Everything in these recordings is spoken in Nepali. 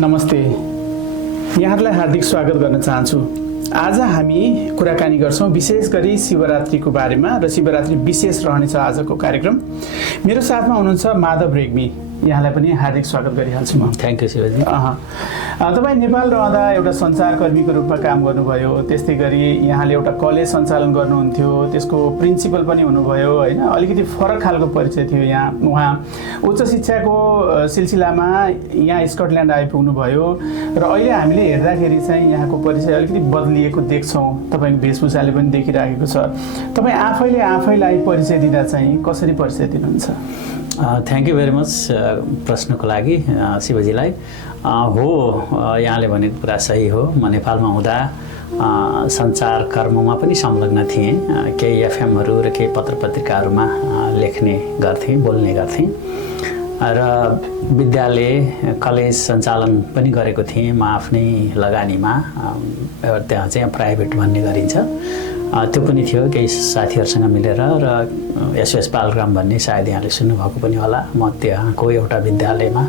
नमस्ते, यहाँहरूलाई हार्दिक स्वागत गर्न चाहन्छु। आज हामी कुराकानी गर्छौँ विशेष गरी शिवरात्रिको बारेमा र शिवरात्रि विशेष रहनेछ आजको कार्यक्रम। मेरो साथमा हुनुहुन्छ माधव रेग्मी, यहाँलाई पनि हार्दिक स्वागत गरिहाल्छु म। Thank you Shivji. तपाईँ नेपाल रहँदा एउटा सञ्चारकर्मीको रूपमा काम गर्नुभयो, त्यस्तै गरी यहाँले एउटा कलेज सञ्चालन गर्नुहुन्थ्यो, त्यसको प्रिन्सिपल पनि हुनुभयो होइन। अलिकति फरक खालको परिचय थियो यहाँ। उहाँ उच्च शिक्षाको सिलसिलामा यहाँ स्कटल्यान्ड आइपुग्नुभयो र अहिले हामीले हेर्दाखेरि चाहिँ यहाँको परिचय अलिकति बदलिएको देख्छौँ। तपाईँको वेशभूषाले पनि देखिराखेको छ। तपाईँ आफैलाई परिचय दिँदा चाहिँ कसरी परिचय दिनुहुन्छ? थ्याङ्क यू भेरी मच प्रश्नको लागि शिवजीलाई। हो, यहाँले भनेको कुरा सही हो। म नेपालमा हुँदा सञ्चार कर्ममा पनि संलग्न थिएँ। केही एफएमहरू र केही पत्र पत्रिकाहरूमा लेख्ने गर्थेँ, बोल्ने गर्थेँ र विद्यालय कलेज सञ्चालन पनि गरेको थिएँ म आफ्नै लगानीमा। त्यहाँ चाहिँ प्राइभेट भन्ने गरिन्छ, त्यो पनि थियो केही साथीहरूसँग मिलेर। र एसएस बालग्राम भन्ने सायद यहाँले सुन्नुभएको पनि होला। म त्यहाँको एउटा विद्यालयमा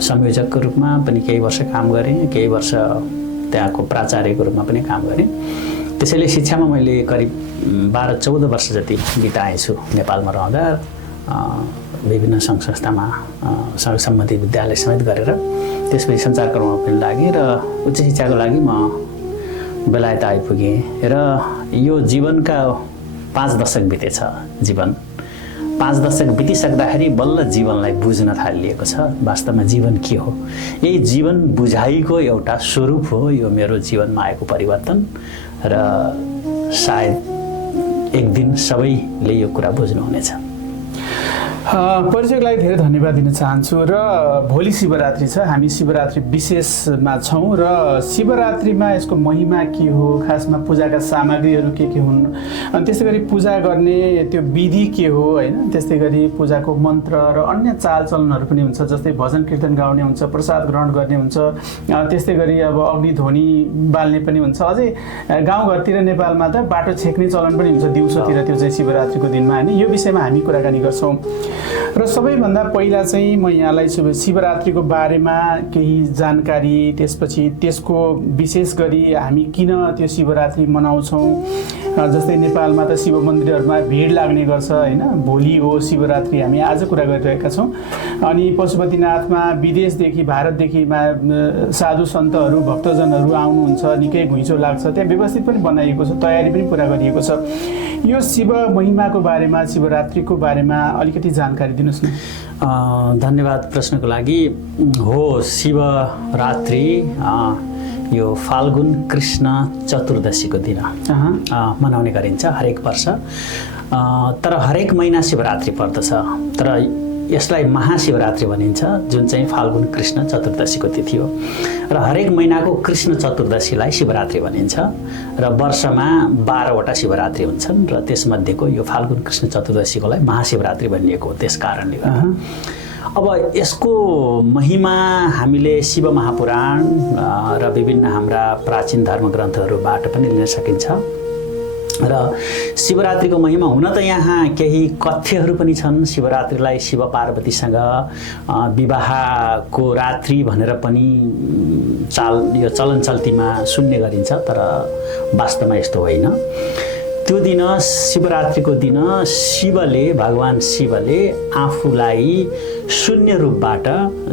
संयोजकको रूपमा पनि केही वर्ष काम गरेँ, केही वर्ष त्यहाँको प्राचार्यको रूपमा पनि काम गरेँ। त्यसैले शिक्षामा मैले करिब 12-14 वर्ष जति बिताएछु नेपालमा रहँदा। विभिन्न सङ्घ संस्थामा सम्बन्धित विद्यालय समेत गरेर त्यसपछि सञ्चारकर्ममा पनि लागेँ र उच्च शिक्षाको लागि म बेलायत आइपुगेँ। र यो जीवनका 5 दशक बितेछ। जीवन 5 दशक बितिसक्दाखेरि बल्ल जीवनलाई बुझ्न थालिएको छ। वास्तवमा जीवन के हो? यही जीवन बुझाइको एउटा स्वरूप हो यो मेरो जीवनमा आएको परिवर्तन। र सायद एक दिन सबैले यो कुरा बुझ्नुहुनेछ। परिचयको लागि धेरै धन्यवाद दिन चाहन्छु। र भोलि शिवरात्रि छ, हामी शिवरात्रि विशेषमा छौँ र शिवरात्रिमा यसको महिमा के हो, खासमा पूजाका सामग्रीहरू के हुन्, अनि त्यस्तै गरी पूजा गर्ने त्यो विधि के हो होइन। त्यस्तै गरी पूजाको मन्त्र र अन्य चालचलनहरू पनि हुन्छ, जस्तै भजन कीर्तन गाउने हुन्छ, प्रसाद ग्रहण गर्ने हुन्छ, त्यस्तै गरी अब अग्निध्वनि बाल्ने पनि हुन्छ। अझै गाउँघरतिर नेपालमा त बाटो छेक्ने चलन पनि हुन्छ दिउँसोतिर, त्यो चाहिँ शिवरात्रिको दिनमा होइन। यो विषयमा हामी कुराकानी गर्छौँ। र सबैभन्दा पहिला चाहिँ म यहाँलाई शिवरात्रिको बारेमा केही जानकारी, त्यसपछि त्यसको विशेष गरी हामी किन त्यो शिवरात्रि मनाउँछौँ। जस्तै नेपालमा त शिव मन्दिरहरूमा भिड लाग्ने गर्छ होइन। भोलि हो शिवरात्रि, हामी आज कुरा गरिरहेका छौँ। अनि पशुपतिनाथमा विदेशदेखि भारतदेखि साधु सन्तहरू भक्तजनहरू आउनुहुन्छ, निकै घुइँचो लाग्छ। त्यहाँ व्यवस्थित पनि बनाइएको छ, तयारी पनि पुरा गरिएको छ। यो शिव महिमाको बारेमा, शिवरात्रिको बारेमा अलिकति जानकारी दिनुहोस् न। धन्यवाद प्रश्नको लागि। हो, शिवरात्रि यो फाल्गुन कृष्ण चतुर्दशीको दिन मनाउने गरिन्छ हरेक वर्ष। तर हरेक महिना शिवरात्रि पर्दछ, तर यसलाई महाशिवरात्रि भनिन्छ, जुन चाहिँ फाल्गुन कृष्ण चतुर्दशीको तिथि हो। र हरेक महिनाको कृष्ण चतुर्दशीलाई शिवरात्रि भनिन्छ। र वर्षमा 12वटा शिवरात्रि हुन्छन् र त्यसमध्येको यो फाल्गुन कृष्ण चतुर्दशीकोलाई महाशिवरात्रि भनिएको हो। त्यस कारणले गर्दा अब यसको महिमा हामीले शिव महापुराण र विभिन्न हाम्रा प्राचीन धर्मग्रन्थहरूबाट पनि लिन सकिन्छ। र शिवरात्रिको महिमा हुन त यहाँ केही कथ्यहरू पनि छन्। शिवरात्रिलाई शिव पार्वतीसँग विवाहको रात्रि भनेर पनि यो चलन चल्तीमा सुन्ने गरिन्छ, तर वास्तवमा यस्तो होइन। त्यो दिन, शिवरात्रिको दिन, भगवान शिवले आफूलाई शून्य रूपबाट,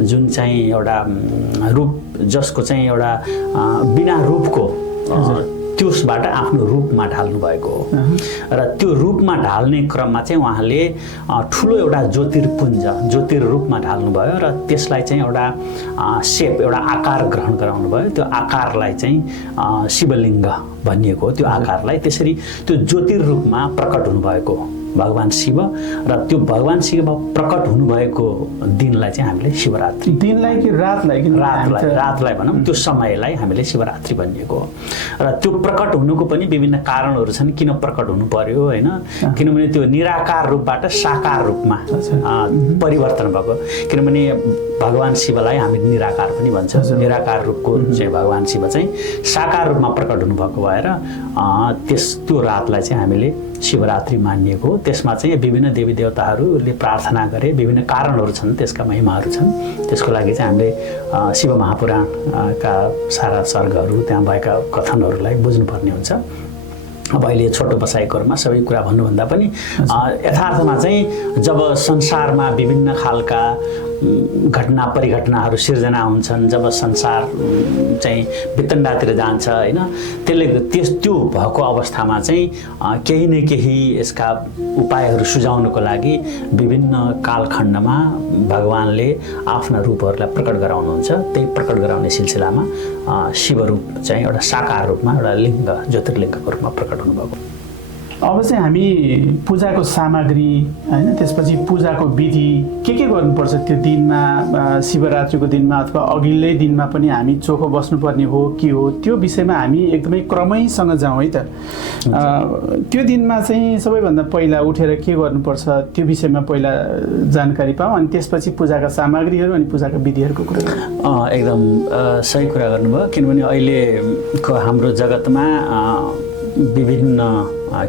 जुन चाहिँ एउटा रूप जसको चाहिँ एउटा बिना रूपको त्यसबाट आफ्नो रूपमा ढाल्नु भएको हो। र त्यो रूपमा ढाल्ने क्रममा चाहिँ उहाँले ठुलो एउटा ज्योतिर्रूपमा ढाल्नुभयो र त्यसलाई चाहिँ एउटा सेप, एउटा आकार ग्रहण गराउनु भयो। त्यो आकारलाई चाहिँ शिवलिङ्ग भनिएको हो। त्यो आकारलाई त्यसरी त्यो ज्योतिर्रूपमा प्रकट हुनुभएको भगवान शिव। र त्यो भगवान शिव प्रकट हुनुभएको दिनलाई चाहिँ हामीले शिवरात्रि, दिनलाई कि रातलाई भनौँ, त्यो समयलाई हामीले शिवरात्रि भनिएको हो। र त्यो प्रकट हुनुको पनि विभिन्न कारणहरू छन्, किन प्रकट हुनु पर्यो होइन। किनभने त्यो निराकार रूपबाट साकार रूपमा परिवर्तन भएको। किनभने भगवान शिवलाई हामी निराकार पनि भन्छौँ। निराकार रूपको चाहिँ भगवान शिव चाहिँ साकार रूपमा प्रकट हुनुभएको भएर त्यो रातलाई चाहिँ हामीले शिवरात्रि मानिएको हो। त्यसमा चाहिँ विभिन्न देवी देवताहरूले प्रार्थना गरे, विभिन्न कारणहरू छन्, त्यसका महिमाहरू छन्। त्यसको लागि चाहिँ हामीले शिव महापुराणका सारा सर्गहरू त्यहाँ भएका कथनहरूलाई बुझ्नुपर्ने हुन्छ। अब अहिले छोटो बसाइकोमा सबै कुरा भन्नुभन्दा पनि यथार्थमा चाहिँ जब संसारमा विभिन्न खालका घटना परिघटनाहरू सिर्जना हुन्छन्, जब संसार चाहिँ वितण्डातिर जान्छ होइन, त्यो भएको अवस्थामा चाहिँ केही न केही यसका उपायहरू सुझाउनको लागि विभिन्न कालखण्डमा भगवानले आफ्ना रूपहरूलाई प्रकट गराउनुहुन्छ। त्यही प्रकट गराउने सिलसिलामा शिवरूप चाहिँ एउटा साकार रूपमा एउटा लिङ्ग ज्योतिर्लिङ्गको रूपमा प्रकट हुनुभएको। अब चाहिँ हामी पूजाको सामग्री होइन, त्यसपछि पूजाको विधि के गर्नुपर्छ त्यो दिनमा, शिवरात्रिको दिनमा अथवा अघिल्लै दिनमा पनि हामी चोखो बस्नुपर्ने हो के हो, त्यो विषयमा हामी एकदमै क्रमैसँग जाउँ है त। त्यो दिनमा चाहिँ सबैभन्दा पहिला उठेर के गर्नुपर्छ त्यो विषयमा पहिला जानकारी पाऊँ, अनि त्यसपछि पूजाका सामग्रीहरू अनि पूजाका विधिहरूको कुरा गरौँ। एकदम सही कुरा गर्नुभयो, किनभने अहिलेको हाम्रो जगतमा विभिन्न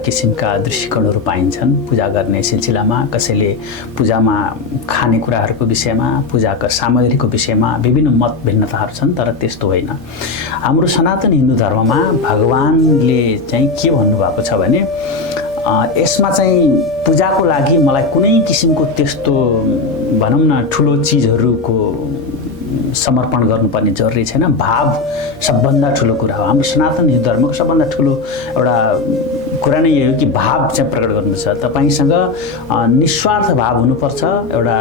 किसिमका दृष्टिकोणहरू पाइन्छन् पूजा गर्ने सिलसिलामा। कसैले पूजामा खानेकुराहरूको विषयमा, पूजाका सामग्रीको विषयमा विभिन्न मत भिन्नताहरू छन्, तर त्यस्तो होइन। हाम्रो सनातन हिन्दू धर्ममा भगवानले चाहिँ के भन्नुभएको छ भने यसमा चाहिँ पूजाको लागि मलाई कुनै किसिमको त्यस्तो भनौँ न ठुलो चिजहरूको समर्पण गर्नुपर्ने जरुरी छैन। भाव सबभन्दा ठुलो कुरा हो। हाम्रो सनातन हिन्दू धर्मको सबभन्दा ठुलो एउटा कुरा नै यही हो कि भाव चाहिँ प्रकट गर्नुपर्छ। तपाईँसँग निस्वार्थ भाव हुनुपर्छ, एउटा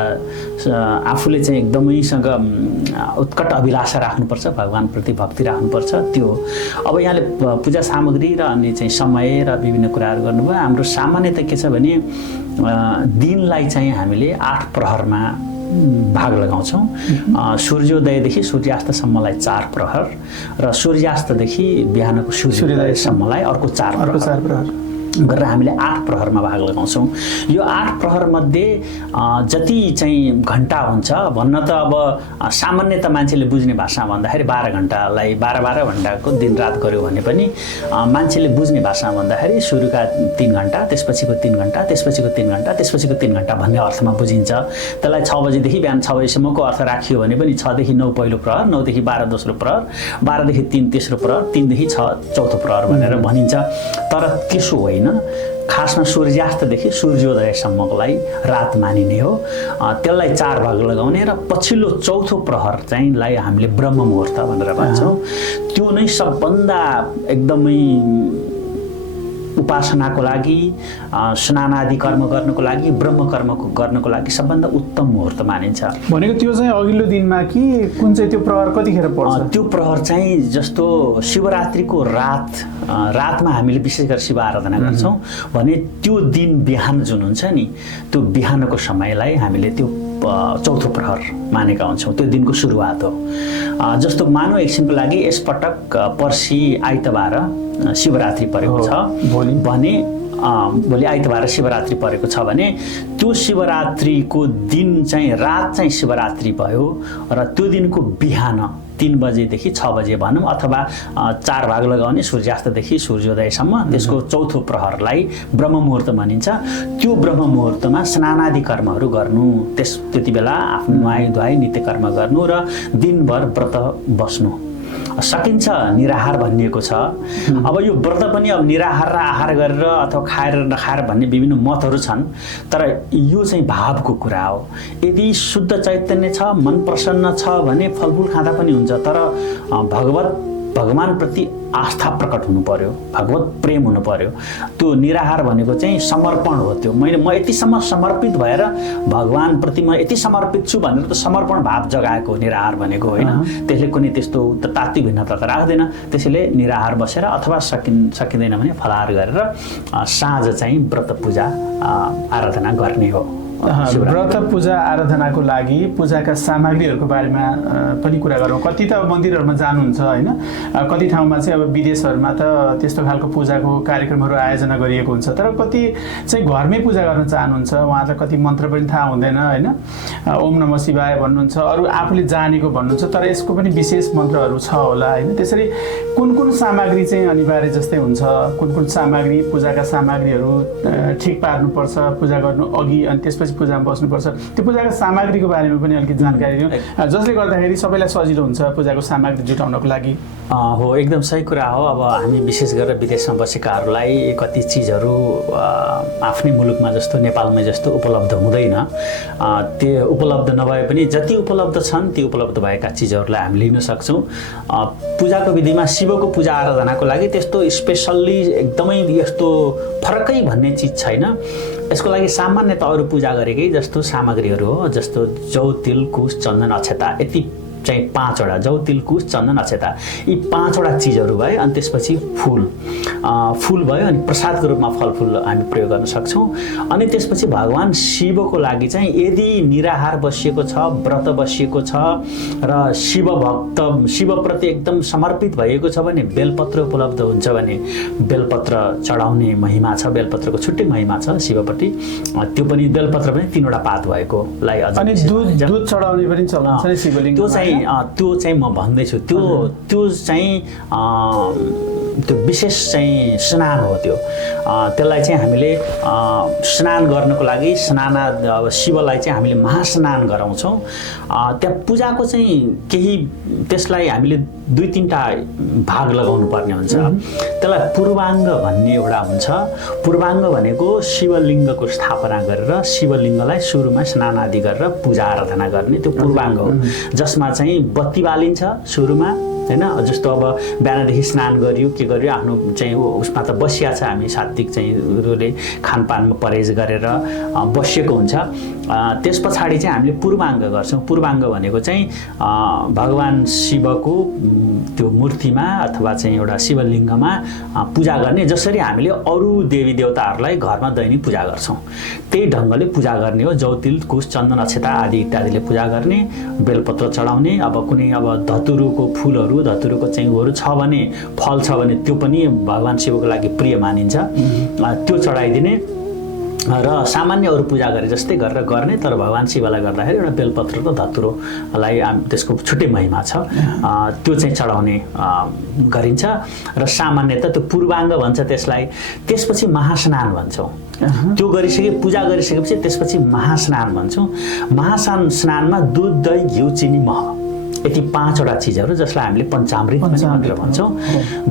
आफूले चाहिँ एकदमैसँग उत्कट अभिलाषा राख्नुपर्छ, भगवानप्रति भक्ति राख्नुपर्छ, त्यो। अब यहाँले पूजा सामग्री र अनि चाहिँ समय र विभिन्न कुराहरू गर्नुभयो। हाम्रो सामान्यतः के छ भने दिनलाई चाहिँ हामीले 8 प्रहरमा भाग लगाउँछौँ। सूर्योदयदेखि सूर्यास्तसम्मलाई 4 प्रहर र सूर्यास्तदेखि बिहानको सूर्योदयसम्मलाई अर्को 4 प्रहर गरेर हामीले 8 प्रहरमा भाग लगाउँछौँ। यो 8 प्रहरमध्ये जति चाहिँ घन्टा हुन्छ भन्न त अब सामान्यतः मान्छेले बुझ्ने भाषामा भन्दाखेरि 12 घन्टालाई 12 घन्टाको दिनरात गऱ्यो भने पनि मान्छेले बुझ्ने भाषामा भन्दाखेरि सुरुका 3 घन्टा, त्यसपछिको 3 घन्टा, त्यसपछिको 3 घन्टा, त्यसपछिको 3 घन्टा भन्ने अर्थमा बुझिन्छ। त्यसलाई 6 बजेदेखि बिहान 6 बजेसम्मको अर्थ राखियो भने पनि 6 देखि 9 पहिलो प्रहर, 9 देखि 12 दोस्रो प्रहर, 12 देखि 3 तेस्रो प्रहर, 3 देखि 6 चौथो प्रहर भनेर भनिन्छ। तर त्यसो होइन, खासमा सूर्यास्तदेखि सूर्योदयसम्मकोलाई रात मानिने हो। त्यसलाई 4 भाग लगाउने र पछिल्लो चौथो प्रहर चाहिँ लाई हामीले ब्रह्म मुहूर्त भनेर भन्छौँ। त्यो नै सबभन्दा एकदमै उपासनाको लागि, स्नान आदि कर्म गर्नको लागि, ब्रह्म कर्म गर्नको लागि सबभन्दा उत्तम मुहूर्त मानिन्छ। भनेको त्यो चाहिँ अघिल्लो दिनमा कि कुन चाहिँ त्यो प्रहर कतिखेर पर्छ? त्यो प्रहर चाहिँ जस्तो शिवरात्रिको रातमा हामीले विशेष गरी शिव आराधना गर्छौँ भने त्यो दिन बिहान जुन हुन्छ नि, त्यो बिहानको समयलाई हामीले त्यो चौथो प्रहर मानेका हुन्छौँ। त्यो दिनको सुरुवात हो। जस्तो मानौ एकछिनको लागि यसपटक पर्सि आइतबार शिवरात्रि परेको छ भने भोलि आइतबार शिवरात्रि परेको छ भने त्यो शिवरात्रिको दिन चाहिँ रात चाहिँ शिवरात्रि भयो र त्यो दिनको बिहान 3 बजेदेखि 6 बजे भनौँ अथवा 4 भाग लगाउने सूर्यास्तदेखि सूर्योदयसम्म, त्यसको चौथो प्रहरलाई ब्रह्म मुहूर्त भनिन्छ। त्यो ब्रह्म मुहूर्तमा स्नानादि कर्महरू गर्नु, त्यति बेला आफ्नो नुहाइ धुवाइ नित्य कर्म गर्नु र दिनभर व्रत बस्नु सकिन्छ। निराहार भनिएको छ। अब यो व्रत पनि अब निराहार र आहार गरेर अथवा खाएर नखाएर भन्ने विभिन्न मतहरू छन्, तर यो चाहिँ भावको कुरा हो। यदि शुद्ध चैतन्य छ, मन प्रसन्न छ भने फलफुल खाँदा पनि हुन्छ, तर भगवानप्रति आस्था प्रकट हुनु पर्यो, भगवत प्रेम हुनु पर्यो। त्यो निराहार भनेको चाहिँ समर्पण हो। त्यो म यतिसम्म समर्पित भएर भगवानप्रति म यति समर्पित छु भनेर त समर्पण भाव जगाएको निराहार भनेको होइन। त्यसले कुनै त्यस्तो तात्विक भिन्नता त राख्दैन। त्यसैले निराहार बसेर अथवा सकिँदैन भने फलाहार गरेर साँझ चाहिँ व्रत पूजा आराधना गर्ने हो। व्रत पूजा आराधनाको लागि पूजाका सामग्रीहरूको बारेमा पनि कुरा गरौँ। कति त मन्दिरहरूमा जानुहुन्छ होइन, कति ठाउँमा चाहिँ अब विदेशहरूमा त त्यस्तो खालको पूजाको कार्यक्रमहरू आयोजना गरिएको हुन्छ, तर कति चाहिँ घरमै पूजा गर्न चाहनुहुन्छ, उहाँलाई कति मन्त्र पनि थाहा हुँदैन होइन, ओम नमः शिवाय भन्नुहुन्छ, अरू आफूले जानेको भन्नुहुन्छ, तर यसको पनि विशेष मन्त्रहरू छ होला होइन। त्यसरी कुन कुन सामग्री चाहिँ अनिवार्य जस्तै हुन्छ, कुन कुन सामग्री पूजाका सामग्रीहरू ठिक पार्नुपर्छ पूजा गर्नु अघि, अनि त्यसपछि पूजामा बस्नुपर्छ, त्यो पूजाका सामग्रीको बारेमा पनि अलिकति जानकारी दिउँ, जसले गर्दाखेरि सबैलाई सजिलो हुन्छ पूजाको सामग्री जुटाउनको लागि। हो, एकदम सही कुरा हो। अब हामी विशेष गरेर विदेशमा बसेकाहरूलाई कति चिजहरू आफ्नै मुलुकमा जस्तो नेपालमै जस्तो उपलब्ध हुँदैन, त्यो उपलब्ध नभए पनि जति उपलब्ध छन् ती उपलब्ध भएका चिजहरूलाई हामी लिन सक्छौँ। पूजाको विधिमा शिवको पूजा आराधनाको लागि त्यस्तो स्पेसल्ली एकदमै यस्तो फरकै भन्ने चिज छैन। यसको लागि सामान्यतः अरू पूजा गरेकै जस्तो सामग्रीहरू हो, जस्तो जौ तिल कुश चन्दन अक्षता, यति चाहिँ 5 वटा, जौ तिल कुश चन्दन अक्षता, यी 5 वटा चिजहरू भए। अनि त्यसपछि फुल भयो, अनि प्रसादको रूपमा फलफुल हामी प्रयोग गर्न सक्छौँ। अनि त्यसपछि भगवान् शिवको लागि चाहिँ यदि निराहार बसिएको छ, व्रत बसिएको छ र शिवप्रति एकदम समर्पित भएको छ भने बेलपत्र उपलब्ध हुन्छ भने बेलपत्र चढाउने महिमा छ, बेलपत्रको छुट्टै महिमा छ शिवप्रति। त्यो पनि बेलपत्र पनि 3 वटा पात भएकोलाई अझ दुध चढाउने पनि चलन छ शिवलिङ्ग। त्यो चाहिँ म भन्दैछु, त्यो चाहिँ त्यो विशेष चाहिँ स्नान हो। त्यसलाई चाहिँ हामीले स्नान गर्नको लागि अब शिवलाई चाहिँ हामीले महास्नान गराउँछौँ। त्यहाँ पूजाको चाहिँ केही त्यसलाई हामीले 2-3टा भाग लगाउनु पर्ने हुन्छ। त्यसलाई पूर्वाङ्ग भन्ने एउटा हुन्छ। पूर्वाङ्ग भनेको शिवलिङ्गको स्थापना गरेर शिवलिङ्गलाई सुरुमा स्नान आदि गरेर पूजा आराधना गर्ने त्यो पूर्वाङ्ग हो, जसमा चाहिँ बत्ती बालिन्छ सुरुमा होइन। जस्तो अब बिहानदेखि स्नान गरियो के गरियो आफ्नो चाहिँ उसमा त बसिया छ, हामी सात्विक चाहिँ उयोले खानपानमा परहेज गरेर बसिएको हुन्छ। त्यस पछाडि चाहिँ हामीले पूर्वाङ्ग गर्छौँ। पूर्वाङ्ग भनेको चाहिँ भगवान् शिवको त्यो मूर्तिमा अथवा चाहिँ एउटा शिवलिङ्गमा पूजा गर्ने, जसरी हामीले अरू देवी देवताहरूलाई घरमा दैनिक पूजा गर्छौँ त्यही ढङ्गले पूजा गर्ने हो। जौतिल कुश चन्दन अक्षता आदि इत्यादिले पूजा गर्ने, बेलपत्र चढाउने। अब कुनै अब धतुरोको फुलहरू धतुरोको चाहिँ उयोहरू छ भने, फल छ भने त्यो पनि भगवान् शिवको लागि प्रिय मानिन्छ, त्यो चढाइदिने र सामान्य अरू पूजा गरे जस्तै गरेर गर्ने। तर भगवान् शिवलाई गर्दाखेरि एउटा बेलपत्र र धतुरोलाई त्यसको छुट्टै महिमा छ, त्यो चाहिँ चढाउने गरिन्छ। र सामान्यतः त्यो पूर्वाङ्ग भन्छ त्यसलाई। त्यसपछि महास्नान भन्छौँ। त्यो पूजा गरिसकेपछि त्यसपछि महास्नान भन्छौँ। महास्नानमा दुध दही घिउ चिनी मह यति 5 वटा चिजहरू जसलाई हामीले पञ्चामृत पनि भन्छौँ।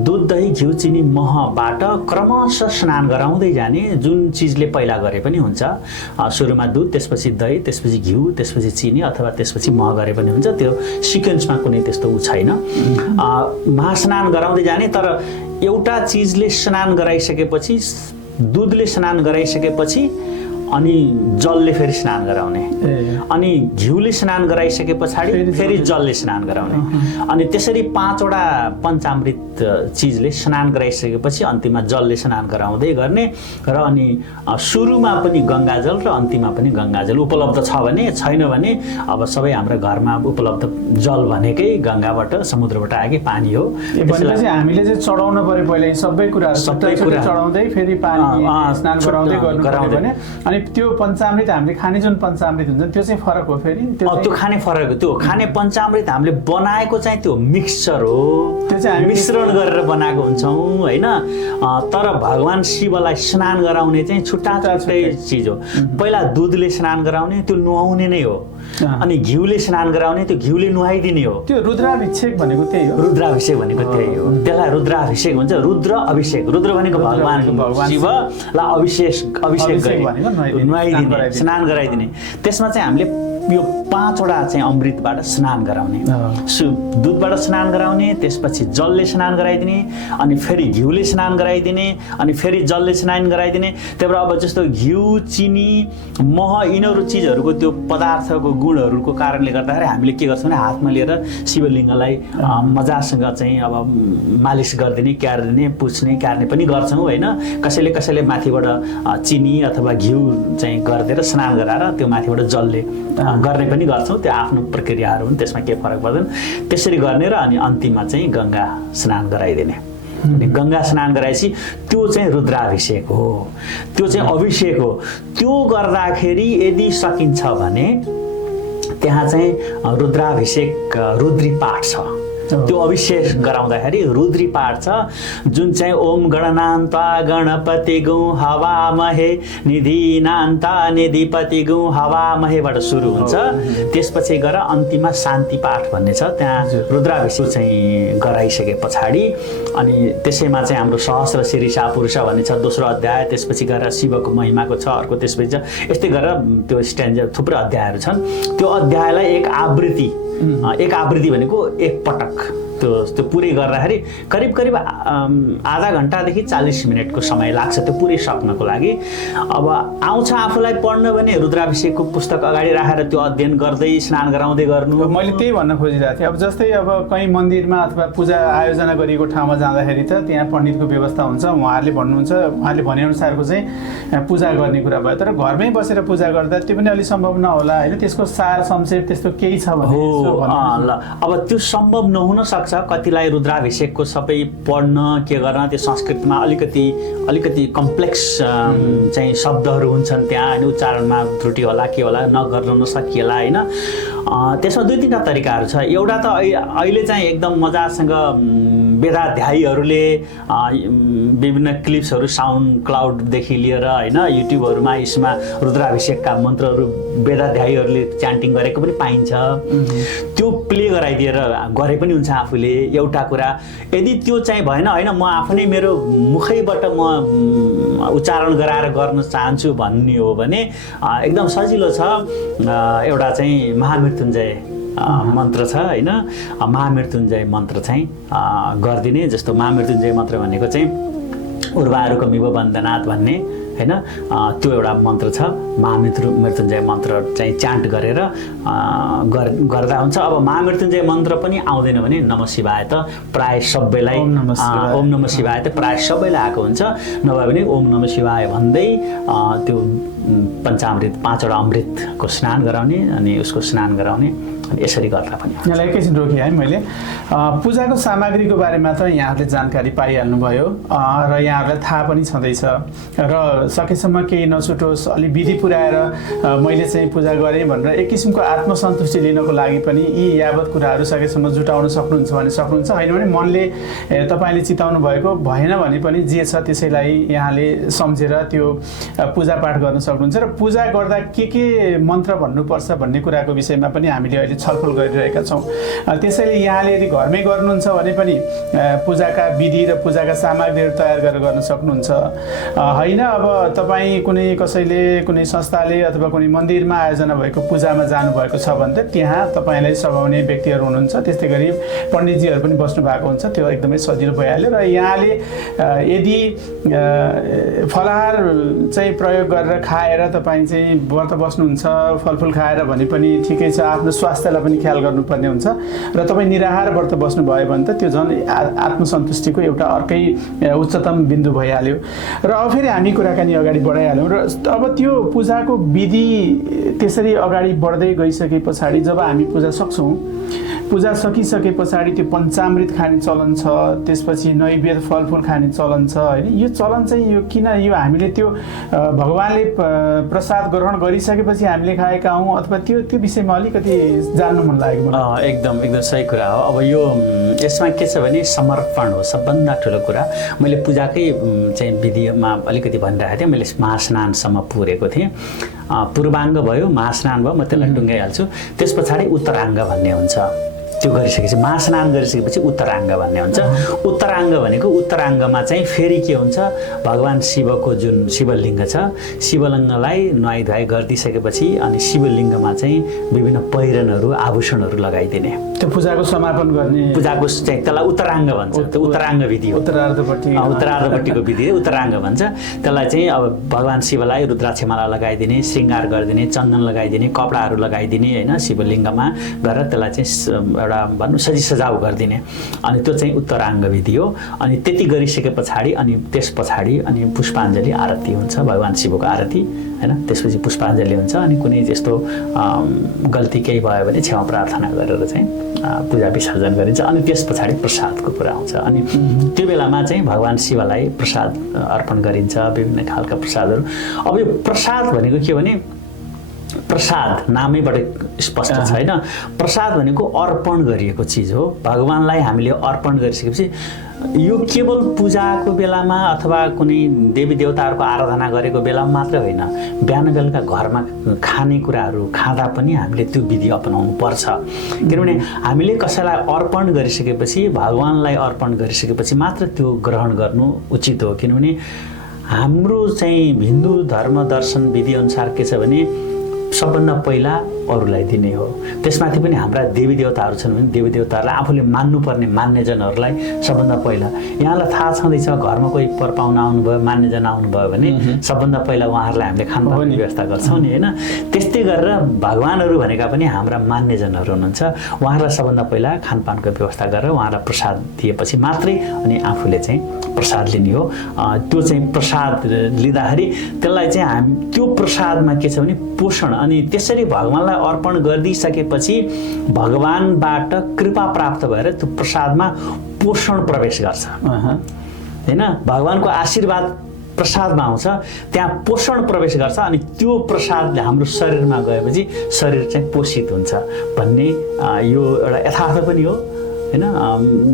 दुध दही घिउ चिनी महबाट क्रमशः स्नान गराउँदै जाने। जुन चिजले पहिला गरे पनि हुन्छ, सुरुमा दुध, त्यसपछि दही, त्यसपछि घिउ, त्यसपछि चिनी अथवा त्यसपछि मह गरे पनि हुन्छ। त्यो सिक्वेन्समा कुनै त्यस्तो छैन। महास्नान गराउँदै जाने। तर एउटा चिजले स्नान गराइसकेपछि, दुधले स्नान गराइसकेपछि अनि जलले फेरि स्नान गराउने, अनि घिउले स्नान गराइसके पछाडि फेरि जलले स्नान गराउने। अनि त्यसरी 5 वटा पञ्चामृत चिजले स्नान गराइसकेपछि अन्तिममा जलले स्नान गराउँदै गर्ने। र अनि सुरुमा पनि गङ्गाजल र अन्तिममा पनि गङ्गाजल उपलब्ध छ भने, छैन भने अब सबै हाम्रो घरमा उपलब्ध जल भनेकै गङ्गाबाट समुद्रबाट आएकै पानी हो। त्यसलाई हामीले चाहिँ चढाउन पर्यो पहिला सबै कुरा चढाउँदै फेरि पानी स्नान गराउँदै गर्नु भने। अनि त्यो पञ्चामृत हामीले खाने जुन पञ्चामृत हुन्छ त्यो चाहिँ फरक हो। फेरि त्यो खाने फरक हो। त्यो खाने पञ्चामृत हामीले बनाएको चाहिँ त्यो मिक्सचर हो, त्यो चाहिँ हामी मिश्रण गरेर बनाएको हुन्छौँ होइन। तर भगवान् शिवलाई स्नान गराउने चाहिँ छुट्टा चिज हो। पहिला दुधले स्नान गराउने, त्यो नुहाउने नै हो। अनि घिउले स्नान गराउने, त्यो घिउले नुहाइदिने हो। त्यो रुद्राभिषेक भनेको त्यही हो। रुद्राभिषेक भनेको त्यही हो। त्यसलाई रुद्राभिषेक भन्छ। रुद्र अभिषेक। रुद्र भनेको भगवान् शिवलाई अभिषेक नुहाइदिने, स्नान गराइदिने। त्यसमा चाहिँ हामीले यो 5वटा चाहिँ अमृतबाट स्नान गराउने, दुधबाट स्नान गराउने, त्यसपछि जलले स्नान गराइदिने, अनि फेरि घिउले स्नान गराइदिने, अनि फेरि जलले स्नान गराइदिने। त्यही भएर अब जस्तो घिउ, चिनी, मह यिनीहरू चिजहरूको त्यो पदार्थको गुणहरूको कारणले गर्दाखेरि हामीले के गर्छौँ भने हातमा लिएर शिवलिङ्गलाई मजासँग चाहिँ अब मालिस गरिदिने, क्यारिदिने, पुछ्ने, क्यार्ने पनि गर्छौँ होइन। कसैले माथिबाट चिनी अथवा घिउ चाहिँ गरिदिएर स्नान गराएर त्यो माथिबाट जलले गर्ने पनि गर्छौँ। त्यो आफ्नो प्रक्रियाहरू हुन्, त्यसमा केही फरक पर्दैन। त्यसरी गर्ने र अनि अन्तिममा चाहिँ गङ्गा स्नान गराइदिने। गङ्गा स्नान गराएपछि त्यो चाहिँ रुद्राभिषेक हो, त्यो चाहिँ अभिषेक हो। त्यो गर्दाखेरि यदि सकिन्छ भने त्यहाँ चाहिँ रुद्राभिषेक रुद्री पाठ छ। त्यो अभिषेक गराउँदाखेरि रुद्री पाठ छ, जुन चाहिँ ओम गणनान्ता गणपति गौ हवामहे निधिनान्ता निधिपति गौ हवामहेबाट सुरु हुन्छ। त्यसपछि गएर अन्तिममा शान्ति पाठ भन्ने छ। त्यहाँ रुद्राभिषेक चाहिँ गराइसके पछाडि अनि त्यसैमा चाहिँ हाम्रो सहस्र शीर्षा पुरुष भन्ने छ दोस्रो अध्याय। त्यसपछि गएर शिवको महिमाको छ अर्को। त्यसपछि यस्तै गरेर त्यो स्ट्यान्जा थुप्रै अध्यायहरू छन्। त्यो अध्यायलाई एक आवृत्ति भनेको एक पटक त्यो पुरै गर्दाखेरि करिब आधा घन्टादेखि 40 मिनटको समय लाग्छ त्यो पुरै सक्नको लागि। अब आउँछ आफूलाई पढ्न भने रुद्राभिषेकको पुस्तक अगाडि राखेर त्यो अध्ययन गर्दै स्नान गराउँदै गर्नु। मैले त्यही भन्न खोजिरहेको थिएँ। अब जस्तै अब कहीँ मन्दिरमा अथवा पूजा आयोजना गरिएको ठाउँमा जाँदाखेरि त त्यहाँ पण्डितको व्यवस्था हुन्छ, उहाँहरूले भन्नुहुन्छ, उहाँले भनेअनुसारको चाहिँ पूजा गर्ने कुरा भयो। तर घरमै बसेर पूजा गर्दा त्यो पनि अलिक सम्भव नहोला होइन। त्यसको सार संक्षेप त्यस्तो केही छ भने ल अब त्यो सम्भव नहुन सक्छ। कतिलाई रुद्राभिषेकको सबै पढ्न के गर्न त्यो संस्कृतमा अलिकति कम्प्लेक्स चाहिँ शब्दहरू हुन्छन् त्यहाँ होइन। उच्चारणमा त्रुटि होला के होला नगर्न नसकिएला होइन। त्यसमा 2-3 तरिकाहरू छ। एउटा त अहिले चाहिँ एकदम मजासँग वेदाध्यायीहरूले विभिन्न क्लिप्सहरू साउन्ड क्लाउडदेखि लिएर होइन युट्युबहरूमा यसमा रुद्राभिषेकका मन्त्रहरू वेदाध्यायीहरूले च्यान्टिङ गरेको पनि पाइन्छ। त्यो प्ले गराइदिएर गरे पनि हुन्छ आफूले। एउटा कुरा यदि त्यो चाहिँ भएन होइन म आफ्नै मेरो मुखैबाट म उच्चारण गराएर गर्न चाहन्छु भन्ने हो भने एकदम सजिलो छ। एउटा चाहिँ महामृत्युञ्जय मन्त्र छ होइन। महामृत्युञ्जय मन्त्र चाहिँ गरिदिने। जस्तो महामृत्युञ्जय मन्त्र भनेको चाहिँ उर्वारुकमिव वन्दनात् भन्ने होइन। त्यो एउटा मन्त्र छ। महामृत्युञ्जय मन्त्र चाहिँ च्यान्ट गरेर गर्दा हुन्छ। अब महामृत्युञ्जय मन्त्र पनि आउँदैन भने नमः शिवाय त प्राय सबैलाई ओम नमः शिवाय त प्राय सबैलाई आएको हुन्छ। नभए भने ओम नमः शिवाय भन्दै त्यो पञ्चामृत 5वटा अमृतको स्नान गराउने अनि उसको स्नान गराउने। अनि यसरी गर्दा पनि यहाँलाई एकैछिन रोकेँ है मैले। पूजाको सामग्रीको बारेमा त यहाँहरूले जानकारी पाइहाल्नुभयो र यहाँहरूलाई थाहा पनि छँदैछ र सकेसम्म केही नछुटोस् अलि विधि पुऱ्याएर मैले चाहिँ पूजा गरेँ भनेर एक किसिमको आत्मसन्तुष्टि लिनको लागि पनि यी यावत कुराहरू सकेसम्म जुटाउन सक्नुहुन्छ भने सक्नुहुन्छ। होइन भने मनले तपाईँले चिताउनु भएको भएन भने पनि जे छ त्यसैलाई यहाँले सम्झेर त्यो पूजापाठ गर्न सक्नुहुन्छ। र पूजा गर्दा के मन्त्र भन्नुपर्छ भन्ने कुराको विषयमा पनि हामीले अहिले छलफल गरिरहेका छौँ। त्यसैले यहाँले यदि घरमै गर्नुहुन्छ भने पनि पूजाका विधि र पूजाका सामग्रीहरू तयार गरेर गर्न सक्नुहुन्छ। होइन अब तपाईँ कसैले कुनै संस्थाले अथवा कुनै मन्दिरमा आयोजना भएको पूजामा जानुभएको छ भने त त्यहाँ तपाईँलाई सघाउने व्यक्तिहरू हुनुहुन्छ। त्यस्तै गरी पण्डितजीहरू पनि बस्नु भएको हुन्छ। त्यो एकदमै सजिलो भइहाल्यो। र यहाँले यदि फलाहार चाहिँ प्रयोग गरेर खाएर तपाईँ चाहिँ व्रत बस्नुहुन्छ फलफुल खाएर भने पनि ठिकै छ। आफ्नो स्वास्थ्यलाई पनि ख्याल गर्नुपर्ने हुन्छ। र तपाईँ निराहार व्रत बस्नुभयो भने त त्यो झन् आत्मसन्तुष्टिको एउटा अर्कै उच्चतम बिन्दु भइहाल्यो। र अब फेरि हामी कुराकानी अगाडि बढाइहाल्यौँ। र अब त्यो पूजाको विधि त्यसरी अगाडि बढ्दै गइसके पछाडि जब हामी पूजा सक्छौँ, पूजा सकिसके पछाडि त्यो पञ्चामृत खाने चलन छ, त्यसपछि नैवेद्य फलफुल खाने चलन छ होइन। यो चलन चाहिँ यो किन यो हामीले त्यो भगवानले प्रसाद ग्रहण गरिसकेपछि हामीले खाएका हौँ अथवा त्यो विषयमा अलिकति जान्नु मन लाग्यो मलाई। एकदम सही कुरा हो। अब यो यसमा के छ भने समर्पण हो सबभन्दा ठुलो कुरा। मैले पूजाकै चाहिँ विधिमा अलिकति भनिरहेको थिएँ। मैले महास्नानसम्म पुगेको थिएँ। पूर्वाङ्ग भयो, महास्नान भयो, म त्यसलाई टुङ्गाइहाल्छु। त्यस पछाडि उत्तराङ्ग भन्ने हुन्छ। त्यो गरिसकेपछि महास्नान गरिसकेपछि उत्तराङ्ग भन्ने हुन्छ। उत्तराङ्ग भनेको उत्तराङ्गमा चाहिँ फेरि के हुन्छ, भगवान् शिवको जुन शिवलिङ्ग छ, शिवलिङ्गलाई नुहाइधुवाइ गरिदिइसकेपछि अनि शिवलिङ्गमा चाहिँ विभिन्न पहिरनहरू आभूषणहरू लगाइदिने, त्यो पूजाको समापन गर्ने, पूजाको चाहिँ त्यसलाई उत्तराङ्ग भन्छ। त्यो उत्तराङ्ग विधि हो, उत्तरार्धपट्टिको विधि उत्तराङ्ग भन्छ। त्यसलाई चाहिँ अब भगवान् शिवलाई रुद्राक्षमाला लगाइदिने, श्रृङ्गार गरिदिने, चन्दन लगाइदिने, कपडाहरू लगाइदिने होइन, शिवलिङ्गमा गरेर त्यसलाई चाहिँ एउटा भनौँ सजाउ गरिदिने, अनि त्यो चाहिँ उत्तराङ्ग विधि हो। अनि त्यति गरिसके पछाडि अनि त्यस पछाडि अनि पुष्पाञ्जली आरती हुन्छ, भगवान् शिवको आरती होइन। त्यसपछि पुष्पाञ्जली हुन्छ अनि कुनै त्यस्तो गल्ती केही भयो भने क्षमा प्रार्थना गरेर चाहिँ पूजा विसर्जन गरिन्छ। अनि त्यस पछाडि प्रसादको कुरा आउँछ। अनि त्यो बेलामा चाहिँ भगवान् शिवलाई प्रसाद अर्पण गरिन्छ, विभिन्न खालका प्रसादहरू। अब यो प्रसाद भनेको के भने, प्रसाद नामैबाट स्पष्ट छैन। प्रसाद भनेको अर्पण गरिएको चिज हो। भगवान्लाई हामीले अर्पण गरिसकेपछि यो केवल पूजाको बेलामा अथवा कुनै देवी देवताहरूको आराधना गरेको बेलामा मात्र होइन, बिहान बेलुका घरमा खानेकुराहरू खाँदा पनि हामीले त्यो विधि अपनाउनु पर्छ। किनभने हामीले कसैलाई अर्पण गरिसकेपछि, भगवान्लाई अर्पण गरिसकेपछि मात्र त्यो ग्रहण गर्नु उचित हो। किनभने हाम्रो चाहिँ हिन्दू धर्म दर्शन विधिअनुसार के छ भने सबभन्दा पहिला अरूलाई दिने हो। त्यसमाथि पनि हाम्रा देवी देवताहरू छन् भने देवी देवताहरूलाई आफूले मान्नुपर्ने मान्यजनहरूलाई सबभन्दा पहिला, यहाँलाई थाहा छँदैछ घरमा कोही परपाहुना आउनुभयो, मान्यजन आउनुभयो भने सबभन्दा पहिला उहाँहरूलाई हामीले खानपानको व्यवस्था गर्छौँ नि होइन। त्यस्तै गरेर भगवान्हरू भनेका पनि हाम्रा मान्यजनहरू हुनुहुन्छ, उहाँहरूलाई सबभन्दा पहिला खानपानको व्यवस्था गरेर उहाँलाई प्रसाद दिएपछि मात्रै अनि आफूले चाहिँ प्रसाद लिने हो। त्यो चाहिँ प्रसाद लिँदाखेरि त्यसलाई चाहिँ त्यो प्रसादमा के छ भने पोषण, अनि त्यसरी भगवान्लाई अर्पण गरिदिइसकेपछि भगवानबाट कृपा प्राप्त भएर त्यो प्रसादमा पोषण प्रवेश गर्छ होइन। भगवानको आशीर्वाद प्रसादमा आउँछ, त्यहाँ पोषण प्रवेश गर्छ, अनि त्यो प्रसादले हाम्रो शरीरमा गएपछि शरीर चाहिँ पोषित हुन्छ भन्ने यो एउटा यथार्थ पनि हो होइन।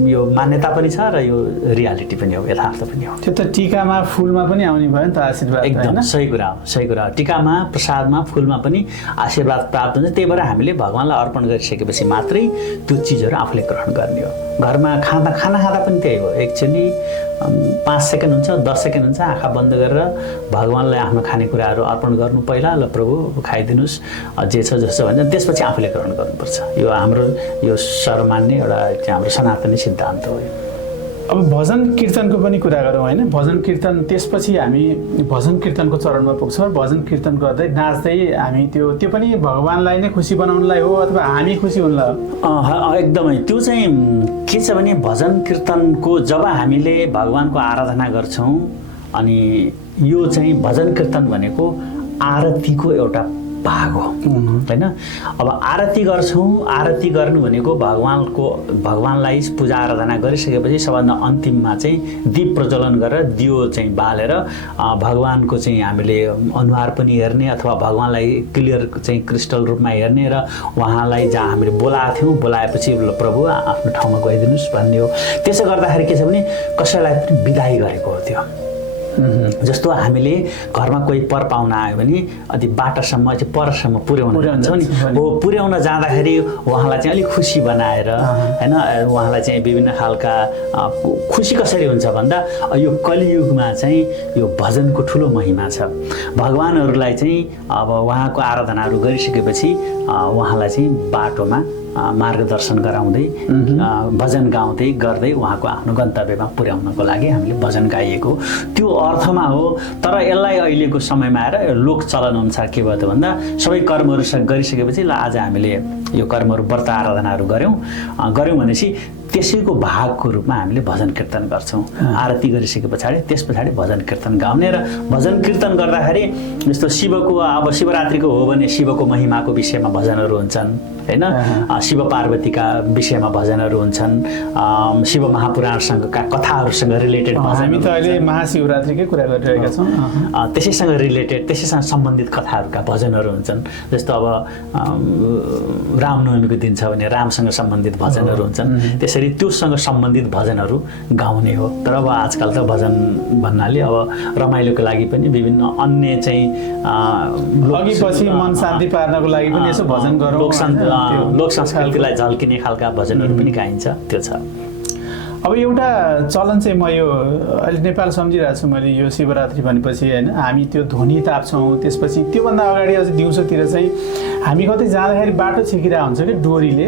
यो मान्यता पनि छ र यो रियालिटी पनि हो, यथार्थ पनि हो। त्यो त टीकामा फुलमा पनि आउने भयो नि त आशीर्वाद। एकदम सही कुरा हो, सही कुरा हो। टीकामा प्रसादमा फुलमा पनि आशीर्वाद प्राप्त हुन्छ। त्यही भएर हामीले भगवान्लाई अर्पण गरिसकेपछि मात्रै त्यो चिजहरू आफूले ग्रहण गर्ने हो। घरमा खाना खाँदा पनि त्यही हो। एकचोटि 5 सेकेन्ड हुन्छ, 10 सेकेन्ड हुन्छ, आँखा बन्द गरेर भगवान्लाई आफ्नो खानेकुराहरू अर्पण गर्नु पहिला, ल प्रभु खाइदिनुहोस् जे छ जस्तो भन्छ, त्यसपछि आफूले ग्रहण गर्नुपर्छ। यो हाम्रो यो सर्वमान्य एउटा हाम्रो सनातनी सिद्धान्त हो। अब भजन कीर्तनको पनि कुरा गरौँ होइन। भजन कीर्तन त्यसपछि हामी भजन कीर्तनको चरणमा पुग्छौँ। भजन कीर्तन गर्दै नाच्दै हामी त्यो पनि भगवान्लाई नै खुसी बनाउनलाई हो अथवा हामी खुसी हुनलाई हो? एकदमै त्यो चाहिँ के छ भने भजन कीर्तनको जब हामीले भगवान्को आराधना गर्छौँ अनि यो चाहिँ भजन कीर्तन भनेको आरतीको एउटा भाग हो होइन। अब आरती गर्छौँ, आरती गर्नु भनेको भगवान्लाई पूजा आराधना गरिसकेपछि सबभन्दा अन्तिममा चाहिँ दीप प्रज्वलन गरेर दियो चाहिँ बालेर भगवान्को चाहिँ हामीले अनुहार पनि हेर्ने अथवा भगवान्लाई क्लियर चाहिँ क्रिस्टल रूपमा हेर्ने र उहाँलाई जहाँ हामीले बोलाएको थियौँ, बोलाएपछि प्रभु आफ्नो ठाउँमा गइदिनुहोस् भन्ने हो। त्यसो गर्दाखेरि के छ भने कसैलाई पनि बिदाई गरेको हो त्यो। जस्तो हामीले घरमा कोही पर पाहुना आयो भने अति बाटासम्म चाहिँ परसम्म पुर्याउन जान्छौँ नि, हो पुर्याउन जाँदाखेरि उहाँलाई चाहिँ अलिक खुसी बनाएर होइन, उहाँलाई चाहिँ विभिन्न खालका खुसी कसरी हुन्छ भन्दा यो कलियुगमा चाहिँ यो भजनको ठुलो महिमा छ। भगवानहरूलाई चाहिँ अब उहाँको आराधनाहरू गरिसकेपछि उहाँलाई चाहिँ बाटोमा मार्गदर्शन गराउँदै भजन गाउँदै गर्दै उहाँको आफ्नो गन्तव्यमा पुर्याउनको लागि हामीले भजन गाइएको त्यो अर्थमा हो। तर यसलाई अहिलेको समयमा आएर लोक चलन अनुसार के भयो त भन्दा सबै कर्महरू गरिसकेपछि ल आज हामीले यो कर्महरू व्रत आराधनाहरू गऱ्यौँ भनेपछि त्यसैको भागको रूपमा हामीले भजन कीर्तन गर्छौँ। आरती गरिसके पछाडि त्यस पछाडि भजन कीर्तन गाउने र भजन कीर्तन गर्दाखेरि जस्तो शिवको अब शिवरात्रिको हो भने शिवको महिमाको विषयमा भजनहरू हुन्छन् होइन, शिव पार्वतीका विषयमा भजनहरू हुन्छन्, शिव महापुराणसँगका कथाहरूसँग रिलेटेड हामी त अहिले महाशिवरात्रिकै कुरा गरिरहेका छौँ। त्यसैसँग रिलेटेड त्यसैसँग सम्बन्धित कथाहरूका भजनहरू हुन्छन्। जस्तो अब रामनवमीको दिन छ भने रामसँग सम्बन्धित भजनहरू हुन्छन्, त्यसरी त्योसँग सम्बन्धित भजनहरू गाउने हो। तर अब आजकल त भजन भन्नाले अब रमाइलोको लागि पनि विभिन्न अन्य चाहिँ अघि पछि मन शान्ति पार्नको लागि पनि यसो भजन गरौँ, लोक संस्कृतिलाई झल्किने खालका भजनहरू पनि गाइन्छ, त्यो छ। अब एउटा चलन चाहिँ म यो अहिले नेपाल सम्झिरहेको छु मैले, यो शिवरात्रि भनेपछि होइन, हामी त्यो ध्वनि ताप्छौँ, त्यसपछि त्योभन्दा अगाडि अझै दिउँसोतिर चाहिँ हामी कतै जाँदाखेरि बाटो छेकिरा हुन्छ कि डोरीले,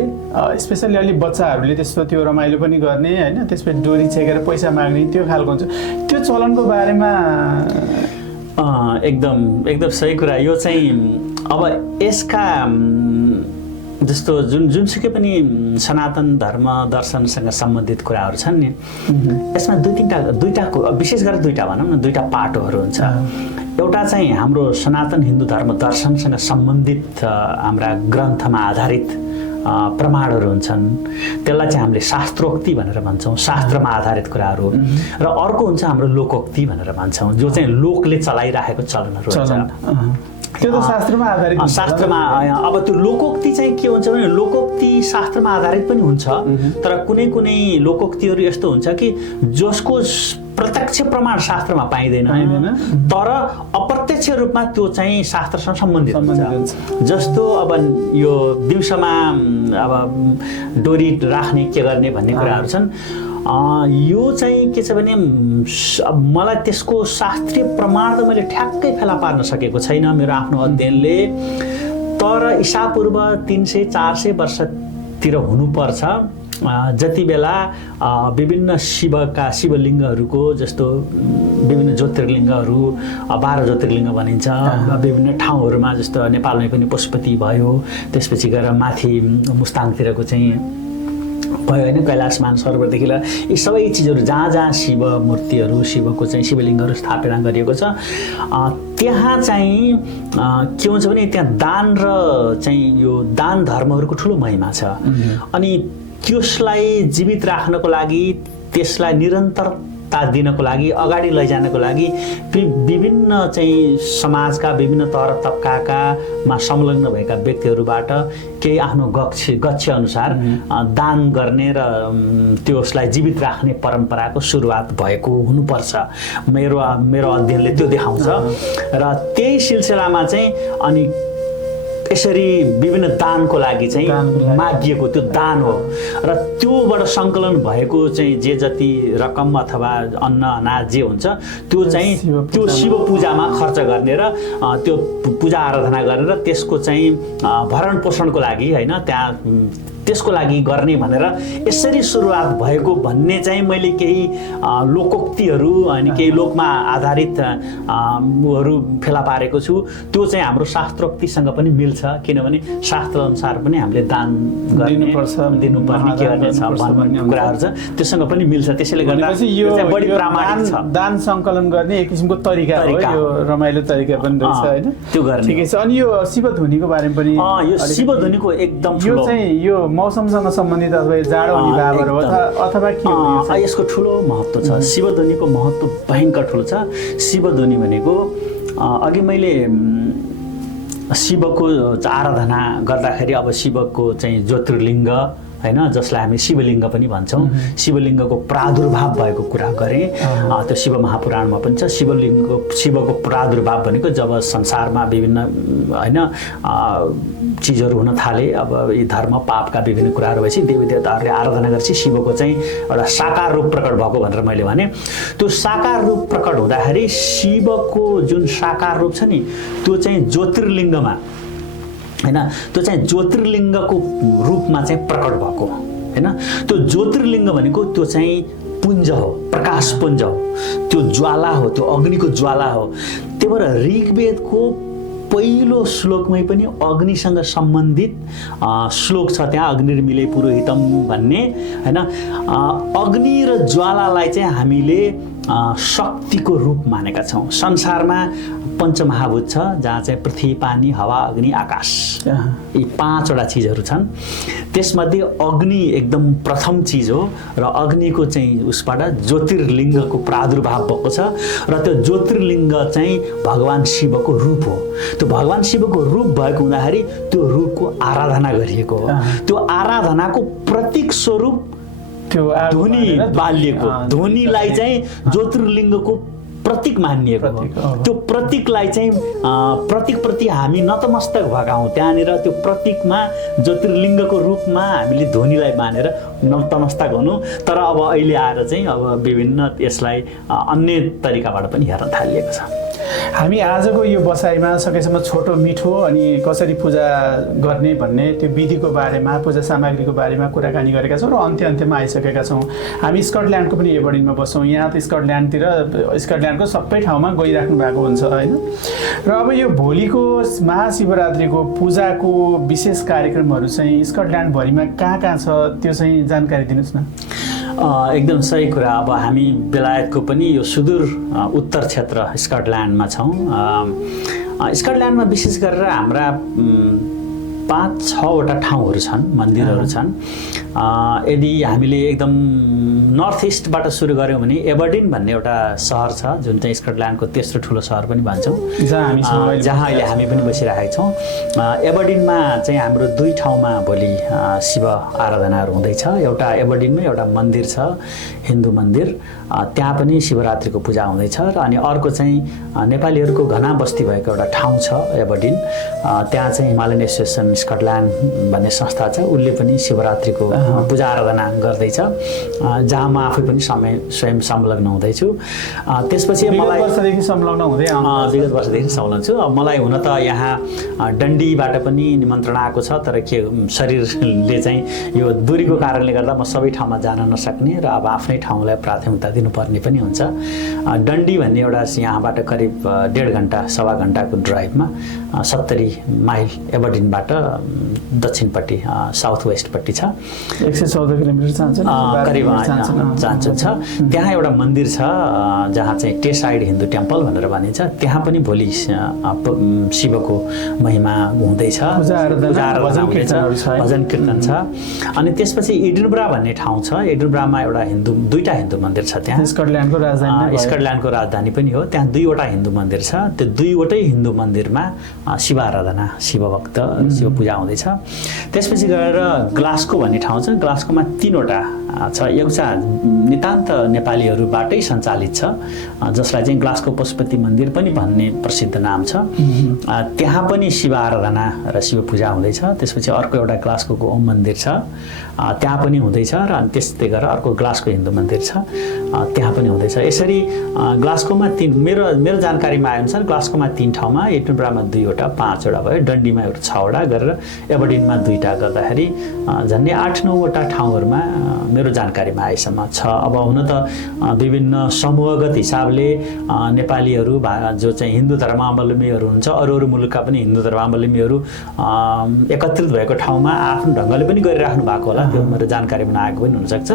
स्पेसल्ली अलि बच्चाहरूले त्यस्तो त्यो रमाइलो पनि गर्ने होइन, त्यसपछि डोरी छेकेर पैसा माग्ने त्यो खालको हुन्छ। त्यो चलनको बारेमा एकदम सही कुरा। यो चाहिँ अब यसका जस्तो जुनसुकै पनि सनातन धर्म दर्शनसँग सम्बन्धित कुराहरू छन् नि, यसमा दुईटाको विशेष गरेर दुईटा भनौँ न, दुईटा पाटोहरू हुन्छ। एउटा चाहिँ हाम्रो सनातन हिन्दू धर्म दर्शनसँग सम्बन्धित हाम्रा ग्रन्थमा आधारित प्रमाणहरू हुन्छन्, त्यसलाई चाहिँ हामीले शास्त्रोक्ति भनेर भन्छौँ, शास्त्रमा आधारित कुराहरू। र अर्को हुन्छ हाम्रो लोकोक्ति भनेर भन्छौँ, जो चाहिँ लोकले चलाइराखेको चलनहरू हुन्छ। त्यो त शास्त्रमा आधारित, शास्त्रमा। अब त्यो लोकोक्ति चाहिँ के हुन्छ भने लोकोक्ति शास्त्रमा आधारित पनि हुन्छ, तर कुनै कुनै लोकोक्तिहरू यस्तो हुन्छ कि जसको प्रत्यक्ष प्रमाण शास्त्रमा पाइँदैन, तर अप्रत्यक्ष रूपमा त्यो चाहिँ शास्त्रसँग सम्बन्धित हुन्छ। जस्तो अब यो दिउँसोमा अब डोरी राख्ने के गर्ने भन्ने कुराहरू छन्, यो चाहिँ के छ भने अब मलाई त्यसको शास्त्रीय प्रमाण त मैले ठ्याक्कै फेला पार्न सकेको छैन मेरो आफ्नो अध्ययनले, तर ईसापूर्व 300-400 वर्षतिर हुनुपर्छ, जति बेला विभिन्न शिवलिङ्गहरूको जस्तो विभिन्न ज्योतिर्लिङ्गहरू 12 ज्योतिर्लिङ्ग भनिन्छ विभिन्न ठाउँहरूमा, जस्तो नेपालमै पनि पशुपति भयो, त्यसपछि गएर माथि मुस्ताङतिरको चाहिँ भयो होइन, कैलाश मानसरोवरदेखि लिएर यी सबै चिजहरू जहाँ जहाँ शिव मूर्तिहरू, शिवको चाहिँ शिवलिङ्गहरू स्थापना गरिएको छ, त्यहाँ चाहिँ के हुन्छ भने त्यहाँ दान र चाहिँ यो दान धर्महरूको ठुलो महिमा छ। अनि त्यसलाई जीवित राख्नको लागि, त्यसलाई निरन्तरता दिनको लागि, अगाडि लैजानको लागि विभिन्न चाहिँ समाजका विभिन्न तह तबकामा संलग्न भएका व्यक्तिहरूबाट केही आफ्नो गच्छ अनुसार दान गर्ने र त्यसलाई जीवित राख्ने परम्पराको सुरुवात भएको हुनुपर्छ, मेरो अध्ययनले त्यो देखाउँछ। र त्यही सिलसिलामा चाहिँ अनि यसरी विभिन्न दानको लागि चाहिँ मागिएको त्यो दान हो, र त्योबाट सङ्कलन भएको चाहिँ जे जति रकम अथवा अन्न अनाज जे हुन्छ त्यो चाहिँ त्यो शिव पूजामा खर्च गर्ने र त्यो पूजा आराधना गरेर त्यसको चाहिँ भरण पोषणको लागि होइन, त्यहाँ त्यसको लागि गर्ने भनेर यसरी सुरुवात भएको भन्ने चाहिँ मैले केही लोकोक्तिहरू अनि केही लोकमा आधारित हरू फेला पारेको छु। त्यो चाहिँ हाम्रो शास्त्रोक्तिसँग पनि मिल्छ, किनभने शास्त्र अनुसार पनि हामीले दान दिनुपर्ने के गर्ने छ भन्ने कुराहरू छ, त्योसँग पनि मिल्छ। त्यसैले गर्दा यो चाहिँ बढी प्रामाणिक छ। दान सङ्कलन गर्ने एक किसिमको तरिका हो, यो रमाइलो तरिका पनि रहेछ होइन, त्यो गर्ने ठिकै छ। अनि यो शिवध्वनिको बारेमा पनि, यो शिवध्वनिको एकदम यो चाहिँ यो मौसमसँग सम्बन्धित अथवा जाडो हुने भावहरू अथवा के हो, यसको ठुलो महत्त्व छ। शिवध्वनिको महत्त्व भयङ्कर ठुलो छ। शिवध्वनि भनेको अघि मैले शिवको आराधना गर्दाखेरि अब शिवको चाहिँ ज्योतिर्लिङ्ग होइन, जसलाई हामी शिवलिङ्ग पनि भन्छौँ, शिवलिङ्गको प्रादुर्भाव भएको कुरा गरेँ, त्यो शिव महापुराणमा पनि छ। शिवको प्रादुर्भाव भनेको जब संसारमा विभिन्न होइन चिजहरू हुन थाले, अब यी धर्म पापका विभिन्न कुराहरू भएपछि देवी देवताहरूले आराधना गरेपछि शिवको चाहिँ एउटा साकार रूप प्रकट भएको भनेर मैले भने, त्यो साकार रूप प्रकट हुँदाखेरि शिवको जुन साकार रूप छ नि त्यो चाहिँ ज्योतिर्लिङ्गमा होइन, त्यो चाहिँ ज्योतिर्लिङ्गको रूपमा चाहिँ प्रकट भएको होइन। त्यो ज्योतिर्लिङ्ग भनेको त्यो चाहिँ पुञ्ज हो, प्रकाश पुञ्ज हो, त्यो ज्वाला हो, त्यो अग्निको ज्वाला हो। त्यही भएर ऋग्वेदको पहिलो श्लोकमै पनि अग्निसँग सम्बन्धित श्लोक छ, त्यहाँ अग्निर्मिले पुरोहितम भन्ने होइन। अग्नि र ज्वालालाई चाहिँ हामीले शक्तिको रूप मानेका छौँ। संसारमा पञ्चमहाभूत छ, जहाँ चाहिँ पृथ्वी, पानी, हावा, अग्नि, आकाश, यी 5वटा चिजहरू छन्। त्यसमध्ये अग्नि एकदम प्रथम चिज हो र अग्निको चाहिँ उसबाट ज्योतिर्लिङ्गको प्रादुर्भाव भएको छ र त्यो ज्योतिर्लिङ्ग चाहिँ भगवान शिवको रूप हो। त्यो भगवान शिवको रूप भएको हुँदाखेरि त्यो रूपको आराधना गरिएको हो। त्यो आराधनाको प्रतीक स्वरूप त्यो ध्वनि बालिएको, ध्वनिलाई चाहिँ ज्योतिर्लिङ्गको प्रतीक मानिएको हो। त्यो प्रतीकलाई चाहिँ प्रतीकप्रति हामी नतमस्तक भएका हौँ। त्यहाँनिर त्यो प्रतीकमा ज्योतिर्लिङ्गको रूपमा हामीले ध्वनिलाई मानेर नतमस्तक हुनु। तर अब अहिले आएर चाहिँ अब विभिन्न यसलाई अन्य तरिकाबाट पनि हेर्न थालिएको छ। हामी आजको यो बसाइमा सकेसम्म छोटो मिठो अनि कसरी पूजा गर्ने भन्ने त्यो विधिको बारेमा, पूजा सामग्रीको बारेमा कुराकानी गरेका छौँ र अन्त्यमा आइसकेका छौँ। हामी स्कटल्यान्डको पनि एबर्डिनमा बस्छौँ। यहाँ त स्कटल्यान्डको सबै ठाउँमा गइराख्नु भएको हुन्छ होइन। र अब यो भोलिको महाशिवरात्रिको पूजाको विशेष कार्यक्रमहरू चाहिँ स्कटल्यान्डभरिमा कहाँ छ त्यो चाहिँ जानकारी दिनुहोस् न। एकदम सही कुरा। अब हामी बेलायतको पनि यो सुदूर उत्तर क्षेत्र स्कटल्यान्डमा छौँ। स्कटल्यान्डमा विशेष गरेर हाम्रा 5-6वटा ठाउँहरू छन्, मन्दिरहरू छन्। यदि हामीले एकदम नर्थ इस्टबाट सुरु गऱ्यौँ भने एबर्डिन भन्ने एउटा सहर छ, जुन चाहिँ स्कटल्यान्डको तेस्रो ठुलो सहर पनि भन्छौँ, जहाँ अहिले हामी पनि बसिरहेका छौँ। एबर्डिनमा चाहिँ हाम्रो 2 ठाउँमा भोलि शिव आराधनाहरू हुँदैछ। एउटा एबर्डिनमै एउटा मन्दिर छ, हिन्दू मन्दिर, त्यहाँ पनि शिवरात्रिको पूजा हुँदैछ। र अनि अर्को चाहिँ नेपालीहरूको घना बस्ती भएको एउटा ठाउँ छ एबर्डिन, त्यहाँ चाहिँ हिमालयन एसोसिएसन स्कटल्यान्ड भन्ने संस्था छ, उसले पनि शिवरात्रिको पूजा आराधना गर्दैछ, जहाँ म आफै पनि स्वयं संलग्न हुँदैछु। त्यसपछि मलाई विगत वर्षदेखि संलग्न छु। मलाई हुन त यहाँ डन्डीबाट पनि निमन्त्रणा आएको छ, तर के शरीरले चाहिँ यो दूरीको कारणले गर्दा म सबै ठाउँमा जान नसक्ने र अब आफ्नै ठाउँलाई प्राथमिकता दिनुपर्ने पनि हुन्छ। डन्डी भन्ने एउटा यहाँबाट करिब 1.5 घन्टा, 1.25 घन्टाको ड्राइभमा 70 माइल एबर्डिनबाट दक्षिणपट्टि साउथ वेस्टपट्टि छ। 114 किलोमिटर करिब जान्छ। त्यहाँ एउटा मन्दिर छ जहाँ चाहिँ टेसाइड हिन्दू टेम्पल भनेर भनिन्छ। त्यहाँ पनि भोलि शिवको महिमा हुँदैछ, भजन कीर्तन छ। अनि त्यसपछि इडिनब्रा भन्ने ठाउँ छ। इडिनब्रामा एउटा 2टा हिन्दू मन्दिर छ। त्यहाँ स्कटल्यान्डको राजधानी पनि हो। त्यहाँ 2वटा हिन्दू मन्दिर छ। त्यो 2वटै हिन्दू मन्दिरमा शिव आराधना, शिव भक्त, शिव पूजा हुँदैछ। त्यसपछि गएर ग्लास्को भन्ने ठाउँ छ। ग्लास्कोमा 3वटा छ। एउटा नितान्त नेपालीहरूबाटै सञ्चालित छ, जसलाई चाहिँ ग्लास्को पशुपति मन्दिर पनि भन्ने प्रसिद्ध नाम छ। त्यहाँ पनि शिव आराधना र शिव पूजा हुँदैछ। त्यसपछि अर्को एउटा ग्लास्कोको ओम मन्दिर छ, त्यहाँ पनि हुँदैछ। र अनि त्यस्तै गरेर अर्को ग्लास्को हिन्दू मन्दिर छ, त्यहाँ पनि हुँदैछ। यसरी ग्लास्कोमा 3, मेरो जानकारीमा आएअनुसार ग्लास्कोमा 3 ठाउँमा, एडिनब्रामा 2वटा, 5वटा भयो, डन्डीमा एउटा 6वटा गरेर एबर्डिनमा 2टा गर्दाखेरि झन्डै 8-9वटा ठाउँहरूमा मेरो जानकारीमा आएसम्म छ। अब हुन त विभिन्न समूहगत हिसाबले नेपालीहरू जो चाहिँ हिन्दू धर्मावलम्बीहरू हुन्छ, अरू मुलुकका पनि हिन्दू धर्मावलम्बीहरू एकत्रित भएको ठाउँमा आफ्नो ढङ्गले पनि गरिराख्नु भएको होला, त्यो मेरो जानकारीमा नआएको पनि हुनसक्छ।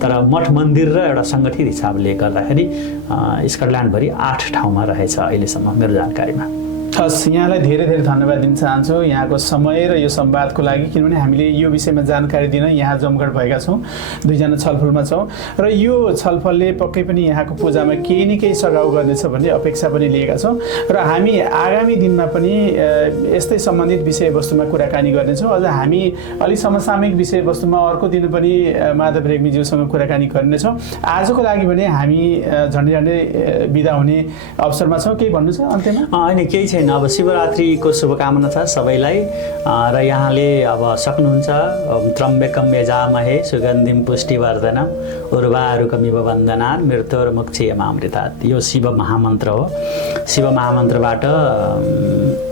तर मठ मन्दिर र एउटा सङ्गठित हिसाबले गर्दाखेरि स्कटल्यान्डभरि 8 ठाउँमा रहेछ अहिलेसम्म मेरो जानकारीमा। हस्, यहाँलाई धेरै धेरै धन्यवाद दिन चाहन्छु यहाँको समय र यो संवादको लागि, किनभने हामीले यो विषयमा जानकारी दिन यहाँ जमघट भएका छौँ, 2जना छलफलमा छौँ र यो छलफलले पक्कै पनि यहाँको पूजामा केही न केही सघाउ गर्नेछ भन्ने अपेक्षा पनि लिएका छौँ र हामी आगामी दिनमा पनि यस्तै सम्बन्धित विषयवस्तुमा कुराकानी गर्नेछौँ। अझ हामी अलिक समसामयिक विषयवस्तुमा अर्को दिन पनि माधव रेग्मीज्यूसँग कुराकानी गर्नेछौँ। आजको लागि भने हामी झन्डै बिदा हुने अवसरमा छौँ। केही भन्नु छ अन्त्यमा? होइन, केही छैन। अब शिवरात्रिको शुभकामना छ सबैलाई र यहाँले अब सक्नुहुन्छ त्र्यम्बकम यजामहे सुगन्धिम पुष्टिवर्धनम उर्वारुकमिव वन्दनात् मृत्युर्मुक्षीयमामृतात्। यो शिव महामन्त्र हो। शिव महामन्त्रबाट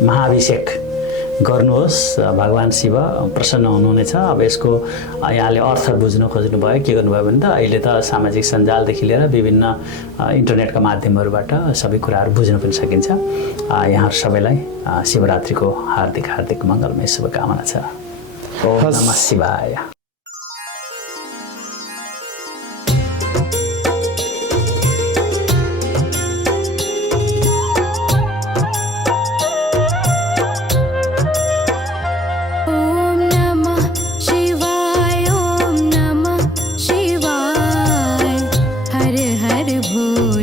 महाभिषेक गर्नुहोस्, भगवान् शिव प्रसन्न हुनुहुनेछ। अब यसको यहाँले अर्थ बुझ्नु खोज्नुभयो, के गर्नुभयो भने त अहिले त सामाजिक सञ्जालदेखि लिएर विभिन्न इन्टरनेटका माध्यमहरूबाट सबै कुराहरू बुझ्नु पनि सकिन्छ। यहाँहरू सबैलाई शिवरात्रिको हार्दिक हार्दिक मङ्गलमय शुभकामना छ। ओम नमः शिवाय। हर हर भोले।